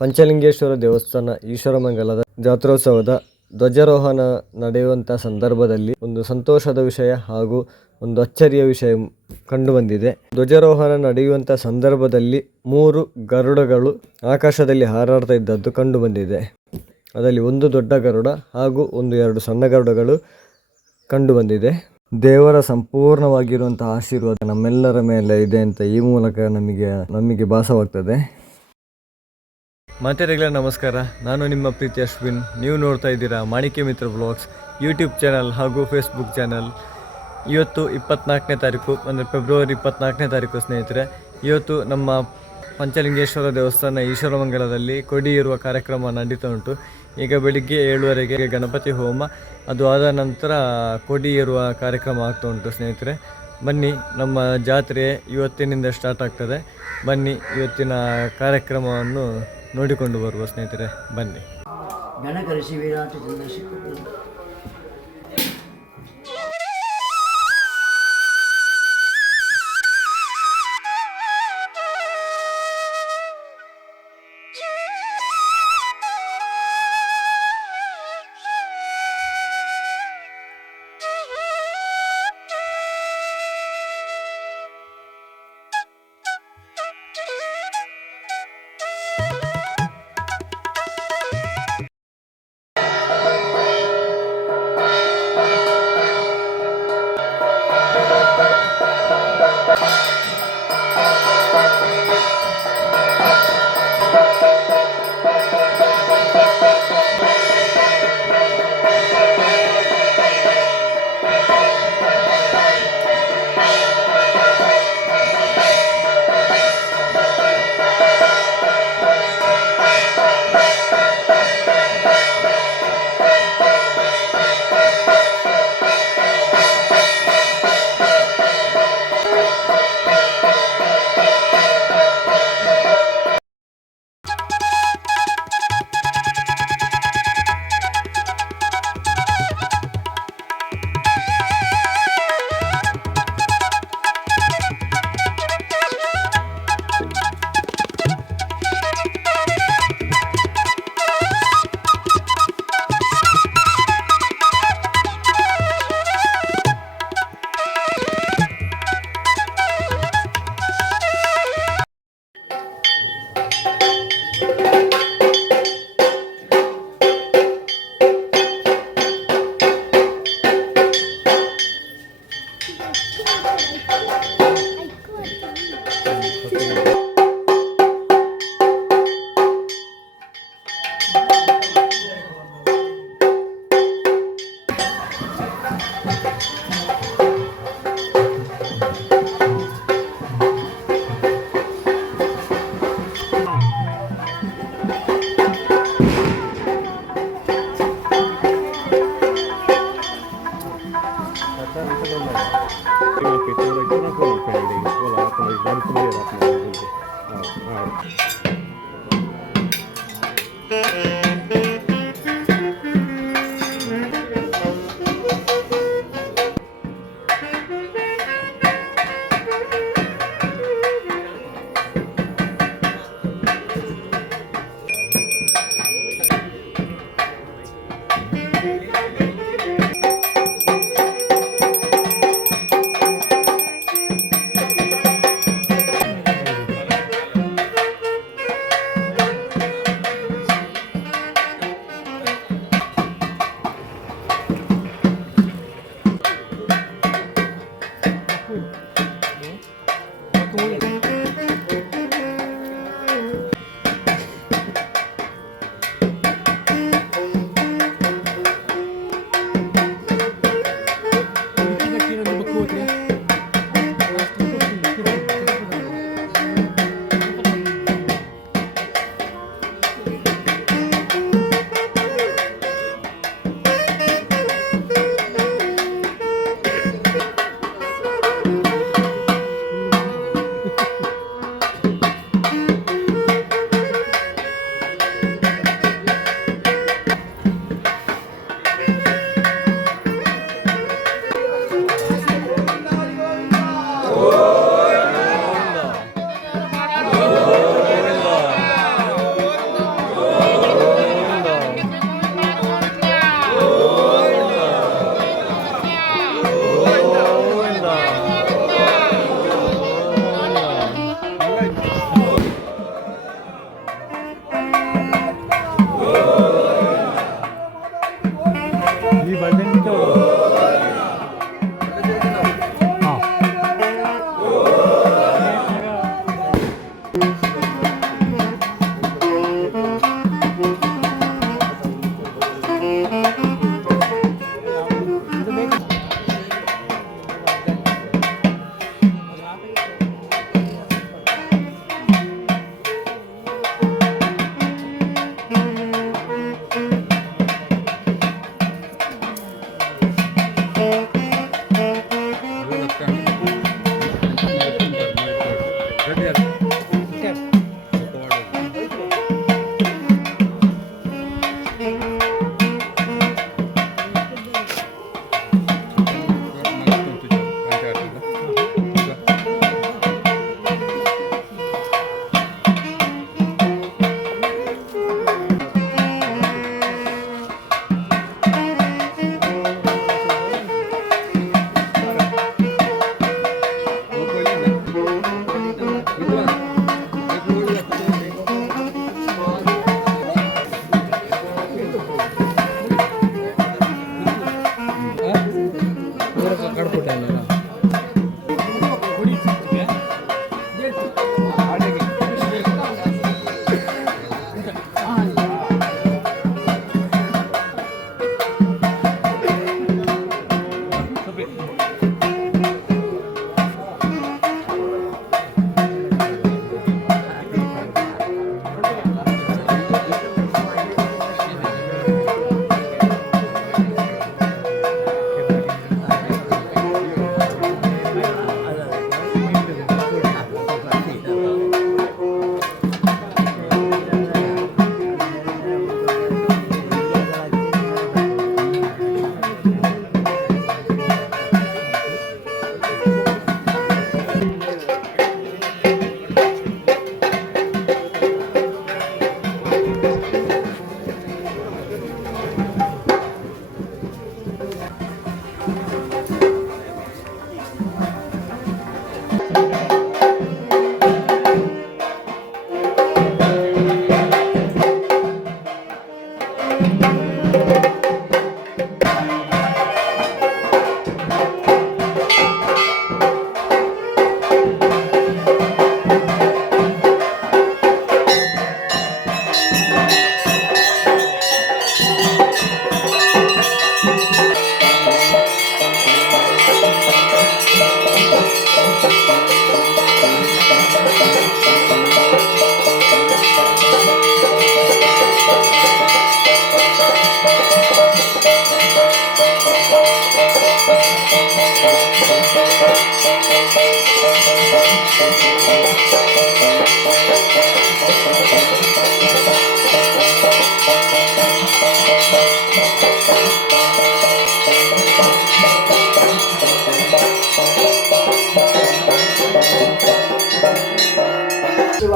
ಪಂಚಲಿಂಗೇಶ್ವರ ದೇವಸ್ಥಾನ ಈಶ್ವರಮಂಗಲದ ಜಾತ್ರೋತ್ಸವದ ಧ್ವಜಾರೋಹಣ ನಡೆಯುವಂಥ ಸಂದರ್ಭದಲ್ಲಿ ಒಂದು ಸಂತೋಷದ ವಿಷಯ ಹಾಗೂ ಒಂದು ಅಚ್ಚರಿಯ ವಿಷಯ ಕಂಡುಬಂದಿದೆ. ಧ್ವಜಾರೋಹಣ ನಡೆಯುವಂಥ ಸಂದರ್ಭದಲ್ಲಿ ಮೂರು ಗರುಡಗಳು ಆಕಾಶದಲ್ಲಿ ಹಾರಾಡ್ತಾ ಇದ್ದದ್ದು ಕಂಡುಬಂದಿದೆ. ಅದರಲ್ಲಿ ಒಂದು ದೊಡ್ಡ ಗರುಡ ಹಾಗೂ ಒಂದು ಎರಡು ಸಣ್ಣ ಗರುಡಗಳು ಕಂಡುಬಂದಿದೆ. ದೇವರ ಸಂಪೂರ್ಣವಾಗಿರುವಂಥ ಆಶೀರ್ವಾದ ನಮ್ಮೆಲ್ಲರ ಮೇಲೆ ಇದೆ ಅಂತ ಈ ಮೂಲಕ ನಮಗೆ ನಮಗೆ ಭಾಸವಾಗ್ತದೆ. ಮಾತೆರೆಗಳ, ನಮಸ್ಕಾರ. ನಾನು ನಿಮ್ಮ ಪ್ರೀತಿ ಅಶ್ವಿನ್. ನೀವು ನೋಡ್ತಾ ಇದ್ದೀರಾ Manikya Mitra blogs YouTube channel ಹಾಗೂ ಫೇಸ್ಬುಕ್ ಚಾನಲ್. ಇವತ್ತು ಇಪ್ಪತ್ನಾಲ್ಕನೇ ತಾರೀಕು, ಅಂದರೆ ಫೆಬ್ರವರಿ ಇಪ್ಪತ್ನಾಲ್ಕನೇ ತಾರೀಕು, ಸ್ನೇಹಿತರೆ. ಇವತ್ತು ನಮ್ಮ ಪಂಚಲಿಂಗೇಶ್ವರ ದೇವಸ್ಥಾನ ಈಶ್ವರಮಂಗಲದಲ್ಲಿ ಕೊಡಿ ಇರುವ ಕಾರ್ಯಕ್ರಮ ನಡೀತಾ ಉಂಟು. ಈಗ ಬೆಳಿಗ್ಗೆ ಏಳುವರೆಗೆ ಗಣಪತಿ ಹೋಮ. ಅದು ಆದ ನಂತರ ಕೊಡಿ ಇರುವ ಕಾರ್ಯಕ್ರಮ ಆಗ್ತಾ ಉಂಟು, ಸ್ನೇಹಿತರೆ. ಬನ್ನಿ, ನಮ್ಮ ಜಾತ್ರೆ ಇವತ್ತಿನಿಂದ ಸ್ಟಾರ್ಟ್ ಆಗ್ತದೆ. ಬನ್ನಿ, ಇವತ್ತಿನ ಕಾರ್ಯಕ್ರಮವನ್ನು ನೋಡಿಕೊಂಡು ಬರುವ ಸ್ನೇಹಿತರೆ ಬನ್ನಿ. ಗಣಕರಿಸಿ ವಿರಾಟ que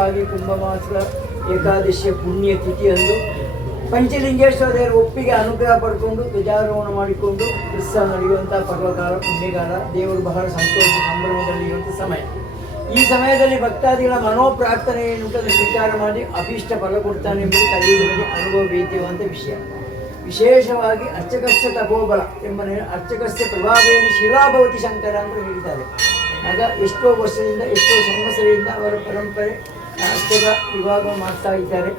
ವಿಶೇಷವಾಗಿ ಕುಂಭಮಾಸ ಏಕಾದಶಿಯ ಪುಣ್ಯ ತಿಥಿಯಂದು ಪಂಚಲಿಂಗೇಶ್ವರ ಒಪ್ಪಿಗೆ ಅನುಗ್ರಹ ಪಡ್ಕೊಂಡು ಧ್ವಜಾರೋಹಣ ಮಾಡಿಕೊಂಡು ಉತ್ಸವ ನಡೆಯುವಂಥ ಪರ್ವಕಾಲ ಪುಣ್ಯಕಾಲ ದೇವರು ಬಹಳ ಸಂತೋಷ, ಸಂಭ್ರಮದಲ್ಲಿ ಇರುವಂಥ ಸಮಯ. ಈ ಸಮಯದಲ್ಲಿ ಭಕ್ತಾದಿಗಳ ಮನೋಪ್ರಾರ್ಥನೆ ಏನು ಸ್ವೀಕಾರ ಮಾಡಿ ಅಭೀಷ್ಟ ಫಲ ಕೊಡ್ತಾನೆ ಎಂಬುದು ಕಲಿಯುಗದಲ್ಲಿ ಅನುಭವ ಬೀತಿರುವಂಥ ವಿಷಯ. ವಿಶೇಷವಾಗಿ ಅರ್ಚಕಸ್ಥ ತಪೋಬಲ ಎಂಬ ಅರ್ಚಕಸ್ಥ ಪ್ರಭಾವೇನ ಶಿಲಾಭವತಿ ಶಂಕರ ಅಂತ ಹೇಳ್ತಾರೆ ಆಗ ಎಷ್ಟೋ ವರ್ಷದಿಂದ, ಎಷ್ಟೋ ಸಂವತ್ಸರದಿಂದ ಅವರ ಪರಂಪರೆ ಅರ್ಚಕ ವಿಭಾಗ ಮಾಡ್ತಾ ಇದ್ದಾರೆ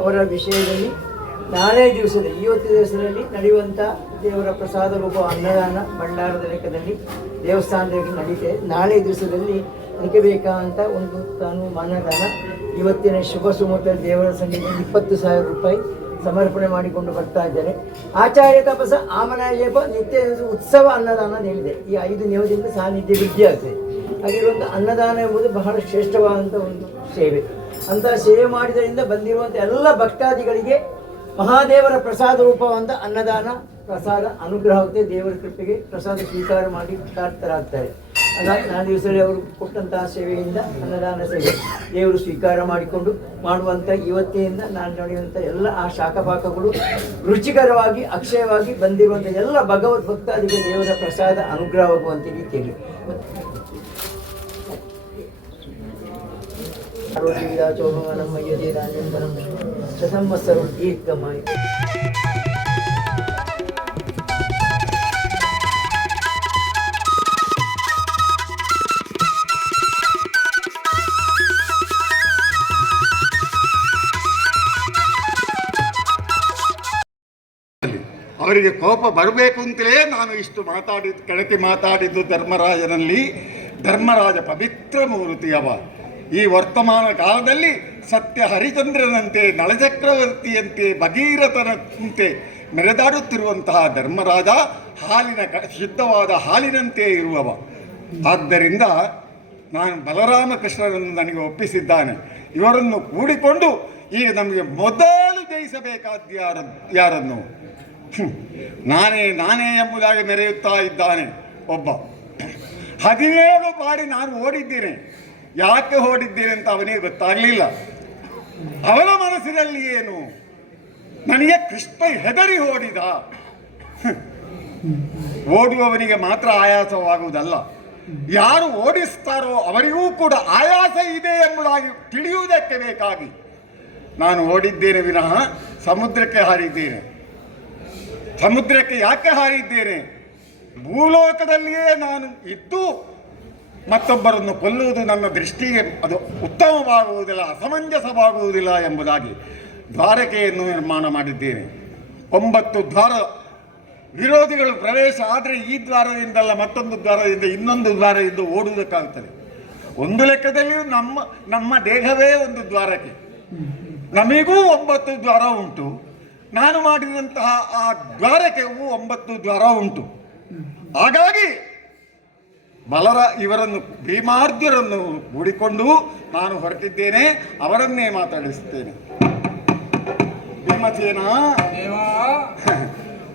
ಅವರ ವಿಷಯದಲ್ಲಿ. ನಾಳೆ ದಿವಸದ ಇವತ್ತು ದಿವಸದಲ್ಲಿ ನಡೆಯುವಂಥ ದೇವರ ಪ್ರಸಾದ ರೂಪ ಅನ್ನದಾನ ಭಂಡಾರದ ಲೆಕ್ಕದಲ್ಲಿ ದೇವಸ್ಥಾನದಲ್ಲಿ ನಡೀತೆ, ನಾಳೆ ದಿವಸದಲ್ಲಿ ಅದಕ್ಕೆ ಬೇಕಾದಂಥ ಒಂದು ತಾನು ಮಾನದಾನ. ಇವತ್ತಿನ ಶುಭ ಸುಮೂರ್ತ ದೇವರ ಸನ್ನಿಧಿಯಲ್ಲಿ ಇಪ್ಪತ್ತು ಸಾವಿರ ರೂಪಾಯಿ ಸಮರ್ಪಣೆ ಮಾಡಿಕೊಂಡು ಬರ್ತಾ ಇದ್ದಾರೆ. ಆಚಾರ್ಯ ತಪಸ ಆಮನಾಯಪ ನಿತ್ಯ ಉತ್ಸವ ಅನ್ನದಾನ ನೀಡಿದೆ. ಈ ಐದು ನಿಯಮದಿಂದ ಸಾನ್ನಿಧ್ಯ ವೃದ್ಧಿ ಆಗ್ತದೆ ಒಂದು ಅನ್ನದಾನ ಎಂಬುದು ಬಹಳ ಶ್ರೇಷ್ಠವಾದಂಥ ಒಂದು ಸೇವೆ. ಅಂತಹ ಸೇವೆ ಮಾಡಿದ್ರಿಂದ ಬಂದಿರುವಂಥ ಎಲ್ಲ ಭಕ್ತಾದಿಗಳಿಗೆ ಮಹಾದೇವರ ಪ್ರಸಾದ ರೂಪವಂತ ಅನ್ನದಾನ, ಪ್ರಸಾದ ಅನುಗ್ರಹ ಆಗುತ್ತೆ ದೇವರ ಕೃಪೆಗೆ ಪ್ರಸಾದ ಸ್ವೀಕಾರ ಮಾಡಿ ಕೃತಾರ್ಥರಾಗ್ತಾರೆ ಹಾಗಾಗಿ ನಾನು ದಿವಸದಲ್ಲಿ ಅವರು ಕೊಟ್ಟಂತಹ ಸೇವೆಯಿಂದ ಅನ್ನದಾನ ಸೇವೆ ದೇವರು ಸ್ವೀಕಾರ ಮಾಡಿಕೊಂಡು ಮಾಡುವಂಥ ಇವತ್ತಿನಿಂದ ನಾನು ನಡೆಯುವಂಥ ಎಲ್ಲ ಆ ಶಾಖಪಾಕಗಳು ರುಚಿಕರವಾಗಿ, ಅಕ್ಷಯವಾಗಿ ಬಂದಿರುವಂಥ ಎಲ್ಲ ಭಗವದ್ ಭಕ್ತಾದಿಗೆ ದೇವರ ಪ್ರಸಾದ ಅನುಗ್ರಹವಾಗುವಂಥ ರೀತಿಯಲ್ಲಿ. ಅವರಿಗೆ ಕೋಪ ಬರಬೇಕು ಅಂತಲೇ ನಾನು ಇಷ್ಟು ಮಾತಾಡಿದ್ದು ಕೆಳತಿ ಮಾತಾಡಿದ್ದು ಧರ್ಮರಾಜನಲ್ಲಿ ಧರ್ಮರಾಜ ಪವಿತ್ರ ಮೂರ್ತಿಯವ. ಈ ವರ್ತಮಾನ ಕಾಲದಲ್ಲಿ ಸತ್ಯ ಹರಿಚಂದ್ರನಂತೆ ನಳಚಕ್ರವರ್ತಿಯಂತೆ ಭಗೀರಥನಂತೆ ಮೆರೆದಾಡುತ್ತಿರುವಂತಹ ಧರ್ಮರಾಜ ಹಾಲಿನ ಕ, ಶುದ್ಧವಾದ ಹಾಲಿನಂತೆ ಇರುವವ. ಆದ್ದರಿಂದ ನಾನು ಬಲರಾಮಕೃಷ್ಣರನ್ನು ನನಗೆ ಒಪ್ಪಿಸಿದ್ದಾನೆ. ಇವರನ್ನು ಕೂಡಿಕೊಂಡು ಈಗ ನಮಗೆ ಮೊದಲು ಜಯಿಸಬೇಕಾದ ಯಾರ ಯಾರನ್ನು. ನಾನೇ ನಾನೇ ಎಂಬುದಾಗಿ ಮೆರೆಯುತ್ತಾ ಇದ್ದಾನೆ ಒಬ್ಬ. ಹದಿನೇಳು ಬಾರಿ ನಾನು ಓಡಿದ್ದೇನೆ. ಯಾಕೆ ಓಡಿದ್ದೇನೆ ಅಂತ ಅವನಿಗೆ ಗೊತ್ತಾಗಲಿಲ್ಲ. ಅವನ ಮನಸ್ಸಿನಲ್ಲಿ ಏನು? ನನಗೆ ಕೃಷ್ಣ ಹೆದರಿ ಓಡಿದ. ಓಡುವವನಿಗೆ ಮಾತ್ರ ಆಯಾಸವಾಗುವುದಲ್ಲ. ಯಾರು ಓಡಿಸ್ತಾರೋ ಅವರಿಗೂ ಕೂಡ ಆಯಾಸ ಇದೆ ಎಂಬುದಾಗಿ ತಿಳಿಯುವುದಕ್ಕೆ ಬೇಕಾಗಿ. ನಾನು ಓಡಿದ್ದೇನೆ ವಿನಃ ಸಮುದ್ರಕ್ಕೆ ಹಾರಿದ್ದೇನೆ. ಸಮುದ್ರಕ್ಕೆ ಯಾಕೆ ಹಾರಿದ್ದೇನೆ? ಭೂಲೋಕದಲ್ಲಿಯೇ ನಾನು ಇದ್ದು ಮತ್ತೊಬ್ಬರನ್ನು ಕೊಲ್ಲುವುದು ನನ್ನ ದೃಷ್ಟಿಗೆ ಅದು ಉತ್ತಮವಾಗುವುದಿಲ್ಲ, ಅಸಮಂಜಸವಾಗುವುದಿಲ್ಲ ಎಂಬುದಾಗಿ ದ್ವಾರಕೆಯನ್ನು ನಿರ್ಮಾಣ ಮಾಡಿದ್ದೇನೆ. ಒಂಬತ್ತು ದ್ವಾರ ವಿರೋಧಿಗಳು ಪ್ರವೇಶ ಆದರೆ ಈ ದ್ವಾರದಿಂದಲ್ಲ ಮತ್ತೊಂದು ದ್ವಾರದಿಂದ ಇನ್ನೊಂದು ದ್ವಾರದಿಂದ ಓಡುವುದಕ್ಕಾಗುತ್ತದೆ ಒಂದು ಲೆಕ್ಕದಲ್ಲಿ ನಮ್ಮ ನಮ್ಮ ದೇಹವೇ ಒಂದು ದ್ವಾರಕ್ಕೆ. ನಮಗೂ ಒಂಬತ್ತು ದ್ವಾರ ಉಂಟು. ನಾನು ಮಾಡಿದಂತಹ ಆ ದ್ವಾರಕೆಯು ಒಂಬತ್ತು ದ್ವಾರ ಉಂಟು. ಹಾಗಾಗಿ ಬಲರ ಇವರನ್ನು ಭೀಮಾರ್ಜರನ್ನು ಕೂಡಿಕೊಂಡು ನಾನು ಹೊರಟಿದ್ದೇನೆ ಅವರನ್ನೇ ಮಾತಾಡಿಸುತ್ತೇನೆ. ಭೀಮಸೇನ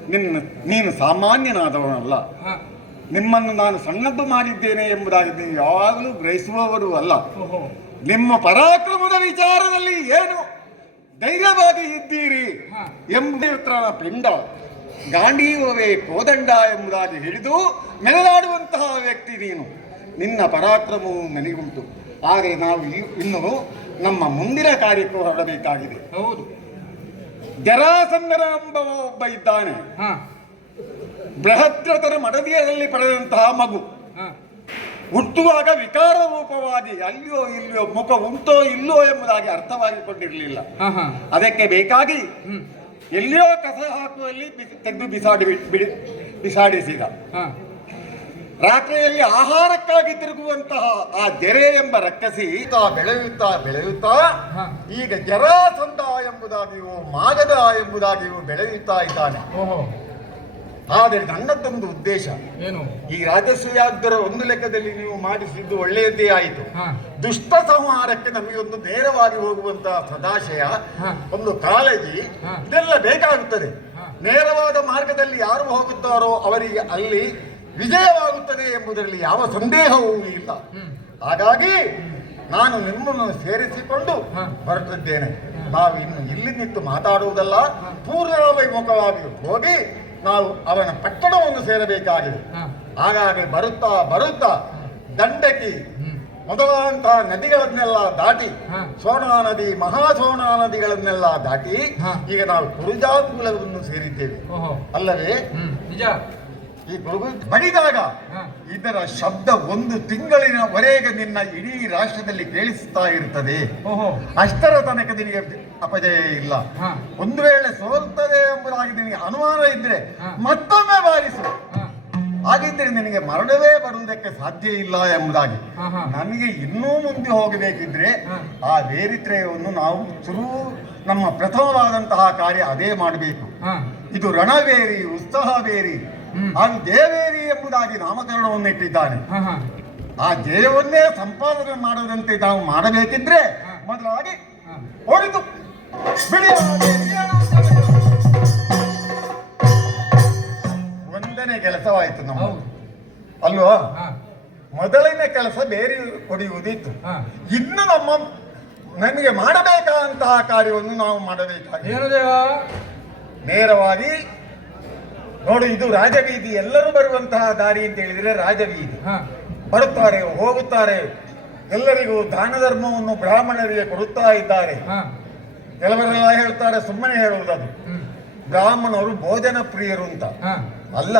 ನಿನ್ನ ನೀನು ಸಾಮಾನ್ಯನಾದವನಲ್ಲ. ನಿಮ್ಮನ್ನು ನಾನು ಸಣ್ಣದ್ದು ಮಾಡಿದ್ದೇನೆ ಎಂಬುದಾಗಿ ನೀವು ಯಾವಾಗಲೂ ಗ್ರಹಿಸುವವರು ಅಲ್ಲ. ನಿಮ್ಮ ಪರಾಕ್ರಮದ ವಿಚಾರದಲ್ಲಿ ಏನು ಧೈರ್ಯವಾಗಿ ಇದ್ದೀರಿ ಎಂಬುತ್ರನ ಪಿಂಡ. ಗಾಂಡೀವವೇ ಕೋದಂಡ ಎಂಬುದಾಗಿ ಹಿಡಿದು ಮೆರೆದಾಡುವಂತಹ ವ್ಯಕ್ತಿ ನೀನು. ನಿನ್ನ ಪರಾಕ್ರಮವು ನನಗುಂಟು. ಆದರೆ ನಾವು ಇನ್ನು ನಮ್ಮ ಮುಂದಿನ ಕಾರ್ಯಕ್ಕೆ ಹೊರಡಬೇಕಾಗಿದೆ. ಹೌದು. ಜರಾಸಂದರ ಎಂಬ ಒಬ್ಬ ಇದ್ದಾನೆ. ಬೃಹತ್ರತರ ಮಡದಿಯರಲ್ಲಿ ಮಡದಿಯಲ್ಲಿ ಪಡೆದಂತಹ ಮಗು. ಹುಟ್ಟುವಾಗ ವಿಕಾರ ರೂಪವಾಗಿ ಅಲ್ಲಿಯೋ ಇಲ್ಲಿಯೋ ಮುಖ ಉಂಟೋ ಇಲ್ಲೋ ಎಂಬುದಾಗಿ ಅರ್ಥವಾಗಿಕೊಂಡಿರಲಿಲ್ಲ. ಅದಕ್ಕೆ ಬೇಕಾಗಿ ಎಲ್ಲಿಯೋ ಕಸ ಹಾಕುವಲ್ಲಿ ತೆಗೆದು ಬಿಸಾಡಿ ಬಿಡ್- ಬಿಸಾಡಿಸಿದ. ರಾತ್ರಿಯಲ್ಲಿ ಆಹಾರಕ್ಕಾಗಿ ತಿರುಗುವಂತಹ ಆ ಜರೆ ಎಂಬ ರಕ್ಕಸಿ ತಾ ಬೆಳೆಯುತ್ತಾ ಬೆಳೆಯುತ್ತಾ. ಈಗ ಜರಾಸಂದ ಎಂಬುದಾಗಿಯೂ ಮಾಗದ ಎಂಬುದಾಗಿಯೂ ಬೆಳೆಯುತ್ತಾ ಇದ್ದಾನೆ. ಓಹೋ. ಆದರೆ ನನ್ನದೊಂದು ಉದ್ದೇಶ ಏನು? ಈ ರಾಜಸೂಯಾಗ್ದರ ಒಂದು ಲೆಕ್ಕದಲ್ಲಿ ನೀವು ಮಾಡಿಸಿದ್ದು ಒಳ್ಳೆಯದೇ ಆಯಿತು. ದುಷ್ಟ ಸಂಹಾರಕ್ಕೆ ನಮಗೆ ಒಂದು ನೇರವಾಗಿ ಹೋಗುವಂತಹ ಸದಾಶಯ ಒಂದು ಕಾಳಜಿ ಇದೆಲ್ಲ ಬೇಕಾಗುತ್ತದೆ. ನೇರವಾದ ಮಾರ್ಗದಲ್ಲಿ ಯಾರು ಹೋಗುತ್ತಾರೋ ಅವರಿಗೆ ಅಲ್ಲಿ ವಿಜಯವಾಗುತ್ತದೆ ಎಂಬುದರಲ್ಲಿ ಯಾವ ಸಂದೇಹವೂ ಇಲ್ಲ. ಹಾಗಾಗಿ ನಾನು ನಿಮ್ಮನ್ನು ಸೇರಿಸಿಕೊಂಡು. ಹೊರಟಿದ್ದೇನೆ. ನಾವು ಇನ್ನು ಇಲ್ಲಿ ನಿಂತು ಮಾತಾಡುವುದಲ್ಲ. ಪೂರ್ವಾಭಿಮುಖವಾಗಿ ಹೋಗಿ ನಾವು ಅವನ ಪಟ್ಟಣವನ್ನು ಸೇರಬೇಕಾಗಿದೆ. ಹಾಗಾಗಿ ಬರುತ್ತಾ ಬರುತ್ತಾ ದಂಡಕಿ. ಮೊದಲಾದಂತಹ ನದಿಗಳನ್ನೆಲ್ಲ ದಾಟಿ. ಸೋನಾ ನದಿ ಮಹಾಸೋನಾ ನದಿಗಳನ್ನೆಲ್ಲ ದಾಟಿ ಈಗ ನಾವು ಕುರುಜಾಕುಲವನ್ನು ಸೇರಿದ್ದೇವೆ. ಅಲ್ಲವೇ? ನಿಜ. ಈ ಗುರು ಬಡಿದಾಗ ಇದರ ಶಬ್ದ ಒಂದು ತಿಂಗಳಿನವರೆಗೆ ನಿನ್ನ ಇಡೀ ರಾಷ್ಟ್ರದಲ್ಲಿ ಕೇಳಿಸ್ತಾ ಇರ್ತದೆ. ಓಹೋ. ಅಷ್ಟರ ತನಕ ನಿನಗೆ ಅಪಜಯ ಇಲ್ಲ. ಒಂದು ವೇಳೆ ಸೋಲ್ತದೆ ಎಂಬುದಾಗಿ ನಿನಗೆ ಅನುಮಾನ ಇದ್ರೆ ಮತ್ತೊಮ್ಮೆ ಬಾರಿಸು. ಹಾಗಿದ್ರೆ ನಿನಗೆ ಮರಣವೇ ಬರುವುದಕ್ಕೆ ಸಾಧ್ಯ ಇಲ್ಲ ಎಂಬುದಾಗಿ. ನನಗೆ ಇನ್ನೂ ಮುಂದೆ ಹೋಗಬೇಕಿದ್ರೆ ಆ ವೇರಿತ್ರಯವನ್ನು ನಾವು ಶುರು ನಮ್ಮ ಪ್ರಥಮವಾದಂತಹ ಕಾರ್ಯ ಅದೇ ಮಾಡಬೇಕು. ಇದು ರಣವೇರಿ ಉತ್ಸಾಹ ಬೇರಿ. ಹಾಗೂ ದೇವೇರಿ ಎಂಬುದಾಗಿ ನಾಮಕರಣವನ್ನು ಇಟ್ಟಿದ್ದಾನೆ. ಆ ಜಯವನ್ನೇ ಸಂಪಾದನೆ ಮಾಡುವುದಂತೆ ನಾವು ಮಾಡಬೇಕಿದ್ರೆ. ಮೊದಲಾಗಿ. ಹೊಡೆದು ಒಂದನೇ ಕೆಲಸವಾಯಿತು ನಮ್ಮ ಅಲ್ವಾ. ಮೊದಲನೇ ಕೆಲಸ ಬೇರೆ ಹೊಡೆಯುವುದಿತ್ತು. ಇನ್ನು ನಮ್ಮ ನನಗೆ ಮಾಡಬೇಕಾದಂತಹ ಕಾರ್ಯವನ್ನು ನಾವು ಮಾಡಬೇಕಾಗಿ ನೇರವಾಗಿ ನೋಡು ಇದು ರಾಜಬೀದಿ ಎಲ್ಲರೂ ಬರುವಂತಹ ದಾರಿ ಅಂತ ಹೇಳಿದ್ರೆ ರಾಜಬೀದಿ. ಬರುತ್ತಾರೆ ಹೋಗುತ್ತಾರೆ ಎಲ್ಲರಿಗೂ ದಾನ ಧರ್ಮವನ್ನು ಬ್ರಾಹ್ಮಣರಿಗೆ ಕೊಡುತ್ತಾ ಇದ್ದಾರೆ. ಕೆಲವರೆಲ್ಲ ಹೇಳ್ತಾರೆ ಸುಮ್ಮನೆ ಹೇಳುವುದದು ಹ್ಮ್. ಬ್ರಾಹ್ಮಣರು ಭೋಜನ ಪ್ರಿಯರು ಅಂತ. ಅಲ್ಲ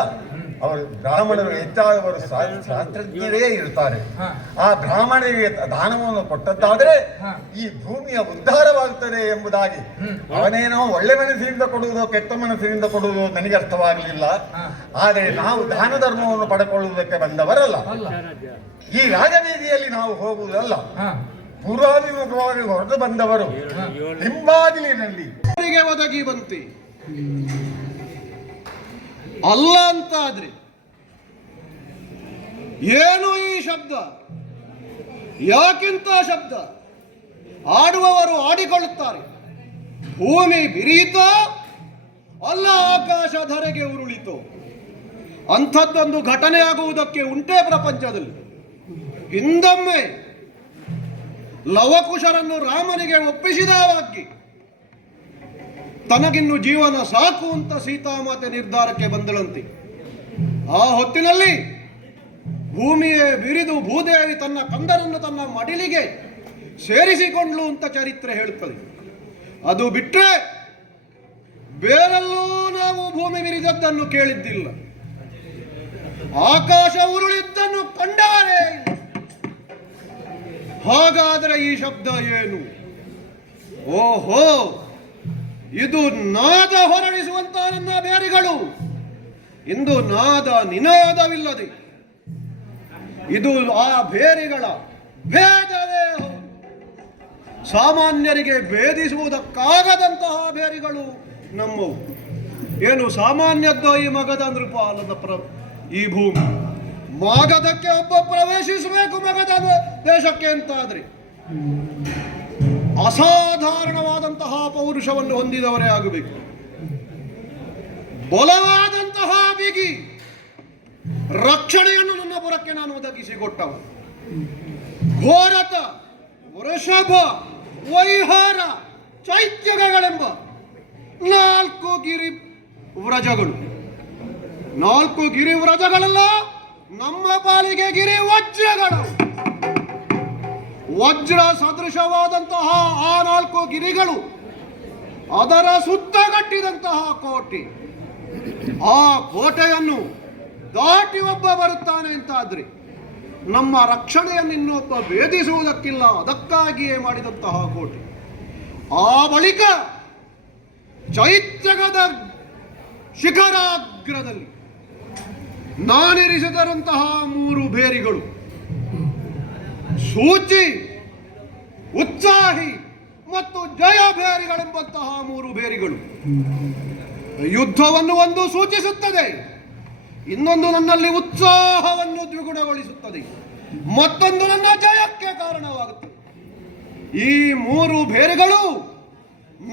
ಅವರು ಬ್ರಾಹ್ಮಣರು ಹೆಚ್ಚಾದವರು ಶಾ- ಶಾಸ್ತ್ರಜ್ಞರೇ ಇರ್ತಾರೆ ಆ ಬ್ರಾಹ್ಮಣರಿಗೆ ದಾನವನ್ನು ಕೊಟ್ಟದ್ದಾದ್ರೆ. ಈ ಭೂಮಿಯ ಉದ್ಧಾರವಾಗುತ್ತದೆ ಎಂಬುದಾಗಿ. ಅವನೇನೋ ಒಳ್ಳೆ ಮನಸ್ಸಿನಿಂದ ಕೊಡುವುದು ಕೆಟ್ಟ ಮನಸ್ಸಿನಿಂದ ಕೊಡುವುದು ನನಗೆ ಅರ್ಥವಾಗಲಿಲ್ಲ. ಆದರೆ ನಾವು ದಾನ ಧರ್ಮವನ್ನು ಪಡೆಕೊಳ್ಳುವುದಕ್ಕೆ ಬಂದವರಲ್ಲ. ಈ ರಾಜಬೀದಿಯಲ್ಲಿ ನಾವು ಹೋಗುವುದಲ್ಲ. ಪೂರ್ವಾಭಿಮುಖವಾಗಿ ಹೊರಟು ಬಂದವರು. ಹಿಂಬಾಗಿಲಿನಲ್ಲಿ. ಅವರಿಗೆ ಒದಗಿ ಬಂತೆ. ಅಲ್ಲ ಅಂತ ಆದ್ರೆ ಏನು ಈ ಶಬ್ದ? ಯಾಕಿಂತ ಶಬ್ದ? ಆಡುವವರು ಆಡಿಕೊಳ್ಳುತ್ತಾರೆ. ಭೂಮಿ ಬಿರಿಯಿತೋ ಅಲ್ಲ ಆಕಾಶ ಧರೆಗೆ ಉರುಳಿತೋ. ಅಂಥದ್ದೊಂದು ಘಟನೆ ಆಗುವುದಕ್ಕೆ ಉಂಟೇ ಪ್ರಪಂಚದಲ್ಲಿ. ಹಿಂದೊಮ್ಮೆ ಲವಕುಶರನ್ನು ರಾಮನಿಗೆ ಒಪ್ಪಿಸಿದವಾಗಿ ತನಗಿನ್ನು ಜೀವನ ಸಾಕು ಅಂತ ಸೀತಾಮಾತೆ ನಿರ್ಧಾರಕ್ಕೆ ಬಂದಳಂತೆ. ಆ ಹೊತ್ತಿನಲ್ಲಿ ಭೂಮಿಯೇ ಬಿರಿದು ಭೂದೇವಿ ತನ್ನ ಕಂದರನ್ನು ತನ್ನ ಮಡಿಲಿಗೆ ಸೇರಿಸಿಕೊಂಡ್ಲು ಅಂತ ಚರಿತ್ರೆ ಹೇಳುತ್ತದೆ ಅದು ಬಿಟ್ಟರೆ ಬೇರೆಲ್ಲೂ ನಾವು ಭೂಮಿ ಬಿರಿದದ್ದನ್ನು ಕೇಳಿದ್ದಿಲ್ಲ. ಆಕಾಶ ಉರುಳಿದ್ದನ್ನು ಕಂಡವರೇ. ಹಾಗಾದರೆ ಈ ಶಬ್ದ ಏನು? ಓಹೋ! ಇದು ನಾದ ಹೊರಡಿಸುವಂತ ನನ್ನ ಬೇರಿಗಳು. ಇಂದು ನಾದ ನಿನಾದವಿಲ್ಲದೆ ಇದು ಆ ಬೇರಿಗಳ ಭೇದವೇ. ಸಾಮಾನ್ಯರಿಗೆ ಭೇದಿಸುವುದಕ್ಕಾಗದಂತಹ ಬೇರಿಗಳು ನಮ್ಮವು. ಏನು ಸಾಮಾನ್ಯದ್ದೋ ಈ ಮಗದ ನೃಪಾಲದ ಪ್ರ, ಈ ಭೂಮಿ. ಮಾಗದಕ್ಕೆ ಒಬ್ಬ ಪ್ರವೇಶಿಸಬೇಕು ಮಗದ ದೇಶಕ್ಕೆ ಅಂತಾದ್ರೆ ಅಸಾಧಾರಣವಾದಂತಹ ಪೌರುಷವನ್ನು ಹೊಂದಿದವರೇ ಆಗಬೇಕು. ಬಲವಾದಂತಹ ಬಿಗಿ ರಕ್ಷಣೆಯನ್ನು ನನ್ನ ಪುರಕ್ಕೆ ನಾನು ಒದಗಿಸಿಕೊಟ್ಟವ ಘೋರತ, ವೃಷಭ, ವೈಹಾರ ಚೈತ್ಯಗಳೆಂಬ ನಾಲ್ಕು ಗಿರಿ ವ್ರಜಗಳು. ನಾಲ್ಕು ಗಿರಿ ವ್ರಜಗಳಲ್ಲ, ನಮ್ಮ ಪಾಲಿಗೆ ಗಿರಿ ವಜ್ರಗಳು. ವಜ್ರ ಸದೃಶವಾದಂತಹ ಆ ನಾಲ್ಕು ಗಿರಿಗಳು, ಅದರ ಸುತ್ತ ಕಟ್ಟಿದಂತಹ ಕೋಟೆ. ಆ ಕೋಟೆಯನ್ನು ದಾಟಿ ಒಬ್ಬ ಬರುತ್ತಾನೆ ಅಂತಾದ್ರೆ ನಮ್ಮ ರಕ್ಷಣೆಯನ್ನು ಇನ್ನೊಬ್ಬ ಭೇದಿಸುವುದಕ್ಕಿಲ್ಲ, ಅದಕ್ಕಾಗಿಯೇ ಮಾಡಿದಂತಹ ಕೋಟೆ. ಆ ಬಳಿಕ ಚೈತ್ಯಗದ ಶಿಖರಾಗ್ರದಲ್ಲಿ ನಾನಿರಿಸಿದರಂತಹ ಮೂರು ಬೇರಿಗಳು ಸೂಚಿ, ಉತ್ಸಾಹಿ ಮತ್ತು ಜಯ ಬೇರಿಗಳೆಂಬಂತಹ ಮೂರು ಬೇರಿಗಳು ಯುದ್ಧವನ್ನು ಒಂದು ಸೂಚಿಸುತ್ತದೆ, ಇನ್ನೊಂದು ನನ್ನಲ್ಲಿ ಉತ್ಸಾಹವನ್ನು ದ್ವಿಗುಣಗೊಳಿಸುತ್ತದೆ, ಮತ್ತೊಂದು ನನ್ನ ಜಯಕ್ಕೆ ಕಾರಣವಾಗುತ್ತದೆ. ಈ ಮೂರು ಬೇರುಗಳು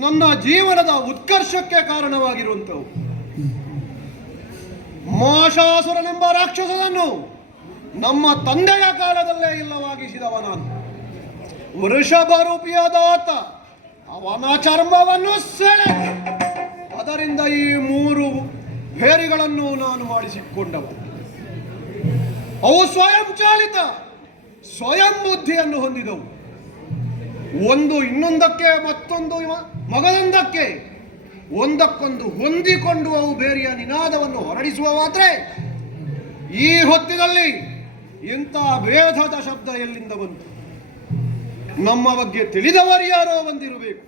ನನ್ನ ಜೀವನದ ಉತ್ಕರ್ಷಕ್ಕೆ ಕಾರಣವಾಗಿರುವಂಥವು. ಮೋಷಾಸುರನೆಂಬ ರಾಕ್ಷಸನನ್ನು ನಮ್ಮ ತಂದೆಯ ಕಾಲದಲ್ಲೇ ಇಲ್ಲವಾಗಿಸಿದವ ನಾನು. ವೃಷಭ ರೂಪಿಯಾದ ಆತ, ಅವನ ಚರ್ಮವನ್ನು ಸೆಳೆ. ಅದರಿಂದ ಈ ಮೂರು ಬೇರಿಗಳನ್ನು ನಾನು ಮಾಡಿಸಿಕೊಂಡವ. ಅವು ಸ್ವಯಂ ಚಾಲಿತ, ಸ್ವಯಂ ಬುದ್ಧಿಯನ್ನು ಹೊಂದಿದವು. ಒಂದು ಇನ್ನೊಂದಕ್ಕೆ, ಮತ್ತೊಂದು ಮಗದೊಂದಕ್ಕೆ ಒಂದಕ್ಕೊಂದು ಹೊಂದಿಕೊಂಡು ಅವು ಬೇರೆಯ ನಿನಾದವನ್ನು ಹೊರಡಿಸುವ ಮಾತ್ರ ಈ ಹೊತ್ತಿನಲ್ಲಿ ಇಂಥ ಭೇದದ ಶಬ್ದ ಎಲ್ಲಿಂದ ಬಂತು? ನಮ್ಮ ಬಗ್ಗೆ ತಿಳಿದವರು ಯಾರೋ ಬಂದಿರಬೇಕು.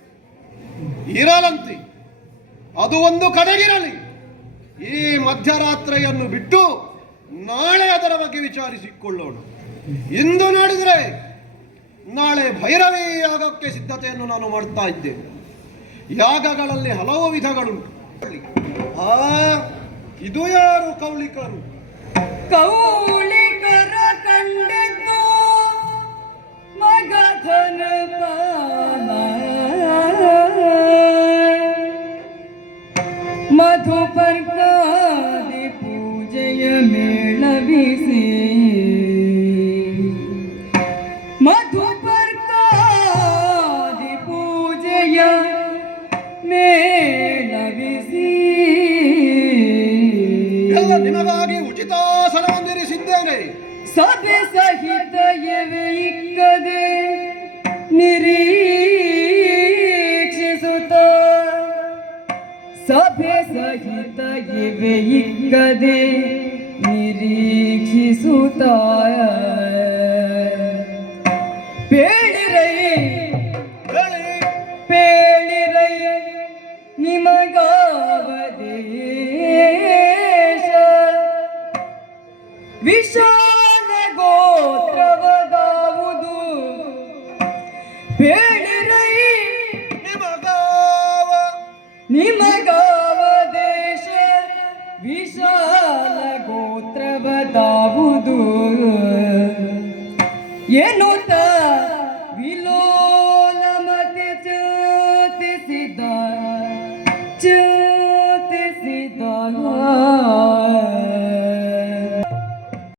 ಇರಲಂತೆ. ಅದು ಒಂದು ಕಡೆಗಿರಲಿ ಈ ಮಧ್ಯರಾತ್ರಿಯನ್ನು ಬಿಟ್ಟು ನಾಳೆ ಅದರ ಬಗ್ಗೆ ವಿಚಾರಿಸಿಕೊಳ್ಳೋಣ. ಇಂದು ನೋಡಿದರೆ ನಾಳೆ ಭೈರವಿ ಯಾಗಕ್ಕೆ ಸಿದ್ಧತೆಯನ್ನು ನಾನು ಮಾಡ್ತಾ ಇದ್ದೇನೆ. ಯಾಗಗಳಲ್ಲಿ ಹಲವು ವಿಧಗಳುಂಟು. ಆ, ಇದು ಯಾರು ಕೌಳಿಕರು ಕೌಳಿಕರ मधुपर्कादि पूजय मेलविसे ಎವೆ ಇಕ್ಕದೆ ನಿರೀಕ್ಷಿಸುತ್ತ. ಸಭೆ ಸಹಿತ ಇವೆ ಇಕ್ಕದೆ ನಿರೀಕ್ಷಿಸುತ್ತ